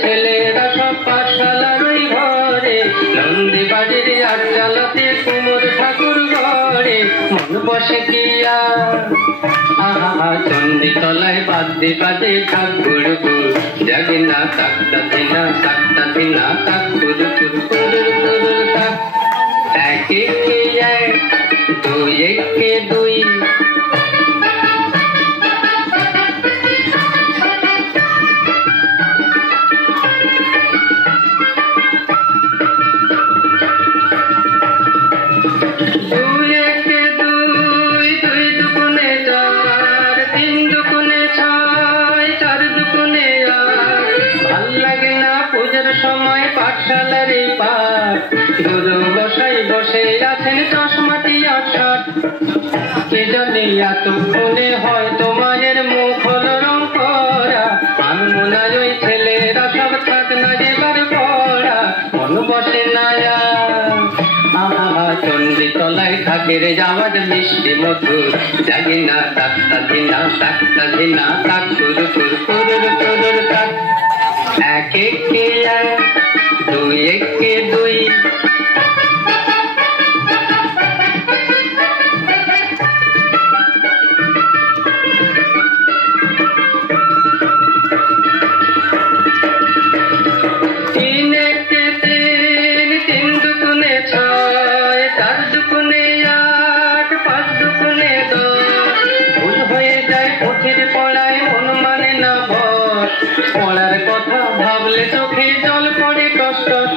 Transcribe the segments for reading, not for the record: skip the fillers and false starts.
ছেলেরা সব পাঠশালার ওই ঘরে, নন্দী বাড়ির আটচালাতে কুমোর ঠাকুর ঘরে, মন বসে কি আর আহা চন্ডী তলায় বাদ্যে বাজে ঠাকুর গুর, জাগে না তাকতা দিনা তাকতা দিনা তাক কুরু কুরু কুরু কুরু তাক। এক একে এক, দুই একে দুই, সময় পাঠশালার পাঠ, গুরু বসাই বসে আছেন চশমাটি আছাট, কে জানে এতক্ষণে হয়তো মায়ের মুখ হলো রং করা, আনমনায় ওই ছেলেরা সব থাক না এবার পড়া, মন বসে না আহা চন্ডী তলায় থাকের যাওয়ার মিষ্টি মধুর, জাগে না তাকতা দিনা তাকতা দিনা তাক কুরু কুরু কুরুর কুরুর তাক। এক একে এক, দুই একে দুই, তিন একে তিন, তিন দুগুণে ছয়, চার দুগুণে আট, পাঁচ দুগুণে দশ, ভুল হয়ে যায় পুঁথির পড়ায় মন মানে না বস, পড়ার কথা ভাবলে চোখে জল পড়ে টস টস,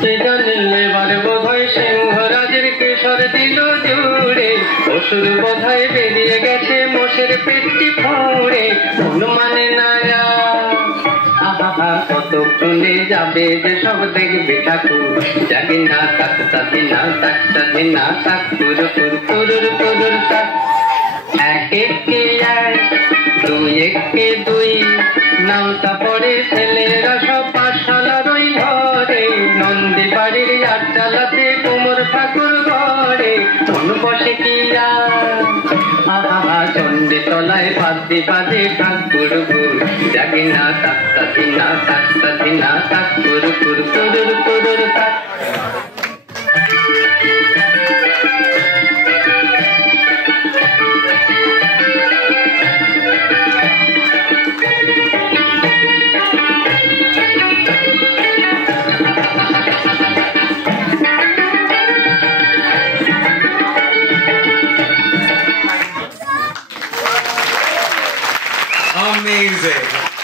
সে জানিল এবার বোধহয় সিংহরাজের কেশর দিল জুড়ে, অসুর বোধহয় বেরিয়ে গেছে মোষের পেটটি ফুঁড়ে, মন মানে না আহা কতক্ষণে যাবে যে সব দেখবে ঠাকুর, জাগে না তাকতা দিনা তাকতা দিনা তাক কুরু কুরু কুরুর কুরুর তাক। এক একে এক, দুই একে দুই, নামটা পড়ে ছেলেরা সব পাঠশালার ওই ঘরে, নন্দী বাড়ির আটচালাতে কুমোর ঠাকুর ঘরে, মন বসে কি আর আহা চন্ডী তলায় বাদ্যে বাজে ঠাকুর গুর, জাগে না তাকতা দিনা তাকতা দিনা তাক কুরু কুরু কুরুর কুরুর তাক। Amazing.